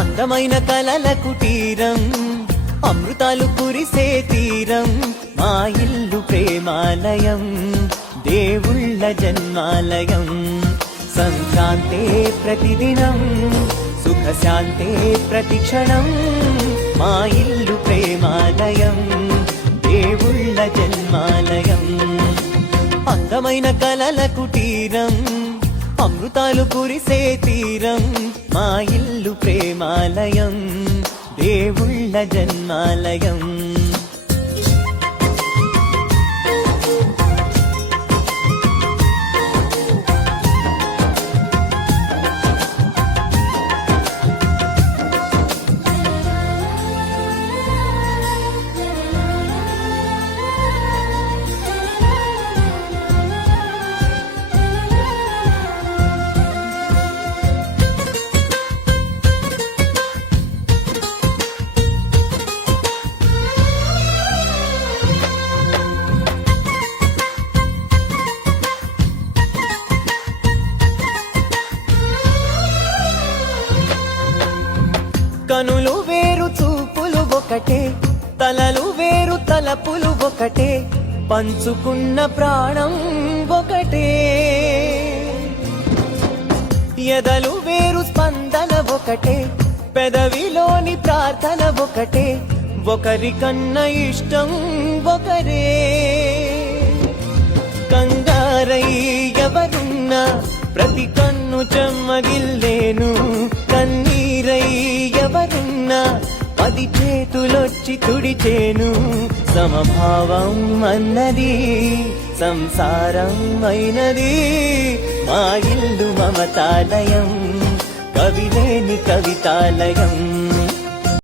అందమైన కలల కుటీరం, అమృతాలు కురిసే తీరం, మా ఇల్లు ప్రేమాలయం, దేవుళ్ళ జన్మాలయం. సంక్రాంతే ప్రతిదినం, సుఖశాంతే ప్రతిక్షణం, మా ఇల్లు ప్రేమాలయం, దేవుళ్ళ జన్మాలయం. అందమైన కలల కుటీరం, అమృతాలు కురిసే తీరం, మా ఇల్లు ప్రేమాలయం, దేవుళ్ళ జన్మాలయం. కనులు వేరు చూపులు ఒకటే, తలలు వేరు తలపులు ఒకటే, పంచుకున్న ప్రాణం ఒకటే. ఎదలు వేరు స్పందన ఒకటే, పెదవిలోని ప్రార్థన ఒకటే, ఒకరికన్నా ఇష్టం ఒకరే. కంగారై ఎవరున్నా ప్రతి కన్ను చెమ్మగిల్లేను, కన్నీరై ఎవరున్నా 10 చేతులొచ్చి తుడిచేను. సమభావం అన్నది సంసారం అయినది, మా ఇల్లు మమతాలయం, కవిలేని కవితాలయం.